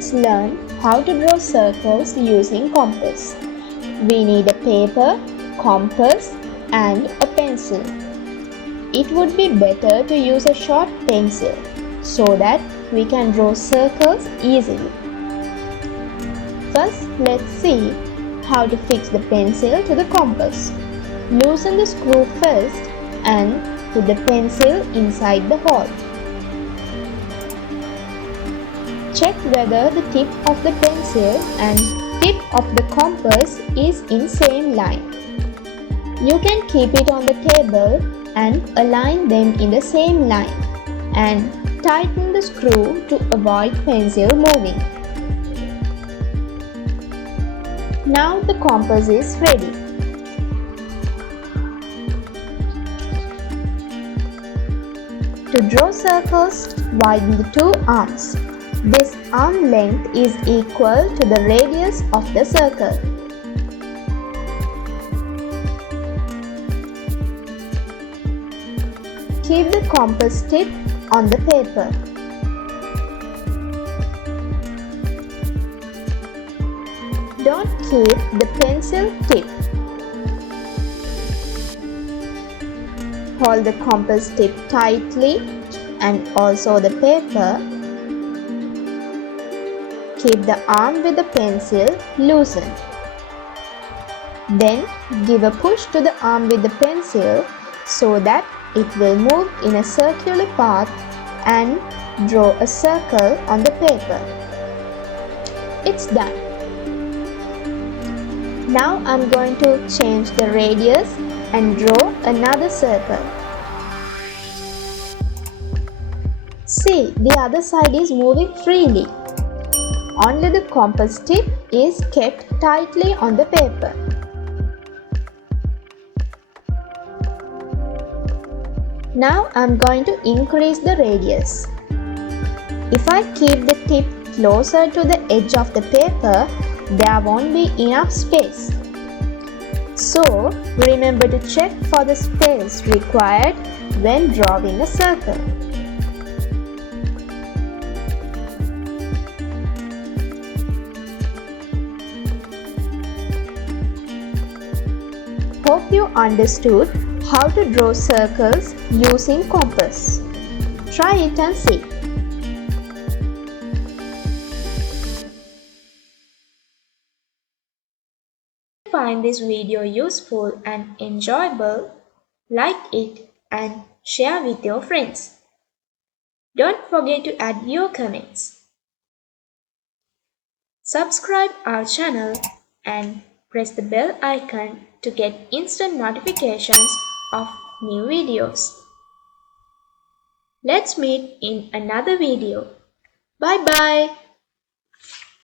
Let's learn how to draw circles using compass. We need a paper, compass and a pencil. It would be better to use a short pencil so that we can draw circles easily. First, let's see how to fix the pencil to the compass. Loosen the screw first and put the pencil inside the hole. Check whether the tip of the pencil and tip of the compass is in same line. You can keep it on the table and align them in the same line and tighten the screw to avoid pencil moving. Now the compass is ready. To draw circles, widen the two arms. This arm length is equal to the radius of the circle. Keep the compass tip on the paper. Don't keep the pencil tip. Hold the compass tip tightly and also the paper. Keep the arm with the pencil loosened. Then give a push to the arm with the pencil so that it will move in a circular path and draw a circle on the paper. It's done. Now I'm going to change the radius and draw another circle. See, the other side is moving freely. Only the compass tip is kept tightly on the paper. Now I'm going to increase the radius. If I keep the tip closer to the edge of the paper, there won't be enough space. So remember to check for the space required when drawing a circle. Hope you understood how to draw circles using compass. Try it and see. If you find this video useful and enjoyable, like it and share with your friends. Don't forget to add your comments. Subscribe our channel and press the bell icon to get instant notifications of new videos. Let's meet in another video. Bye bye.